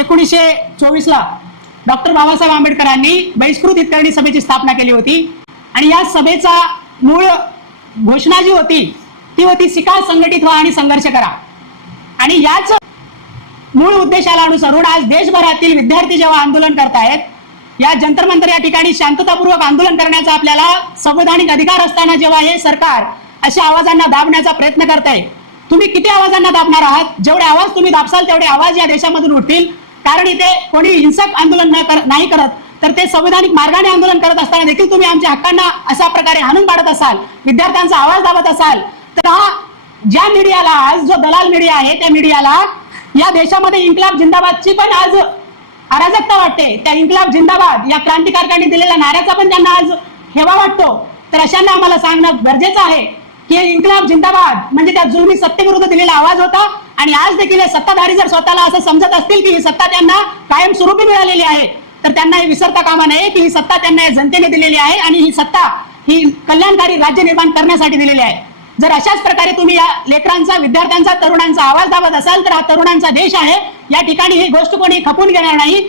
1924 ला डॉक्टर बाबासाहेब आंबेडकरांनी बहिष्कृत हितकर्णी सभेची स्थापना केली होती आणि या सभेचा मूळ घोषणा जी होती ती होती शिका, संघटित व्हा आणि संघर्ष करा। आणि याच मूळ उद्देशाला अनुसरून आज देशभरातील विद्यार्थी जेव्हा आंदोलन करतायत, या जंतर मंतर या ठिकाणी शांततापूर्वक आंदोलन करण्याचा आपल्याला संवैधानिक अधिकार असताना जेव्हा हे सरकार अशा आवाजांना दाबण्याचा प्रयत्न करताय, तुम्ही किती आवाजांना दाबणार आहात? जेवढे आवाज तुम्ही दाबसाल तेवढे आवाज या देशामधून उठतील। कारण इथे कोणी हिंसक आंदोलन नाही करत, तर ते संवैधानिक मार्गाने आंदोलन करत असताना देखील तुम्ही आमच्या हक्कांना अशा प्रकारे हाणून पाडत असाल, विद्यार्थ्यांचा आवाज दाबत असाल, तर हा ज्या मीडियाला आज जो दलाल मीडिया आहे त्या मीडियाला या देशामध्ये इन्कलाब जिंदाबादची पण आज अराजकता वाटते। त्या इन्कलाब जिंदाबाद या क्रांतिकारकांनी दिलेल्या नाऱ्याचा पण त्यांना आज हेवा वाटतो। तर अशांना आम्हाला सांगणं गरजेचं आहे की इन्कलाब जिंदाबाद म्हणजे त्या जुलमी सत्तेविरुद्ध दिलेला आवाज होता। आणि आज देखील सत्ताधारी जर स्वतःला असं समजत असतील की ही सत्ता त्यांना कायमस्वरूपी मिळालेली आहे, तर त्यांना हे विसरता कामा नये की ही सत्ता त्यांना जनतेने दिलेली आहे आणि ही सत्ता ही कल्याणकारी राज्य निर्माण करण्यासाठी दिलेली आहे। जर अशाच प्रकारे तुम्ही या लेकरांचा, विद्यार्थ्यांचा, तरुणांचा आवाज दाबत असाल तर हा तरुणांचा देश आहे। या ठिकाणी ही गोष्ट कोणी खपून घेणार नाही।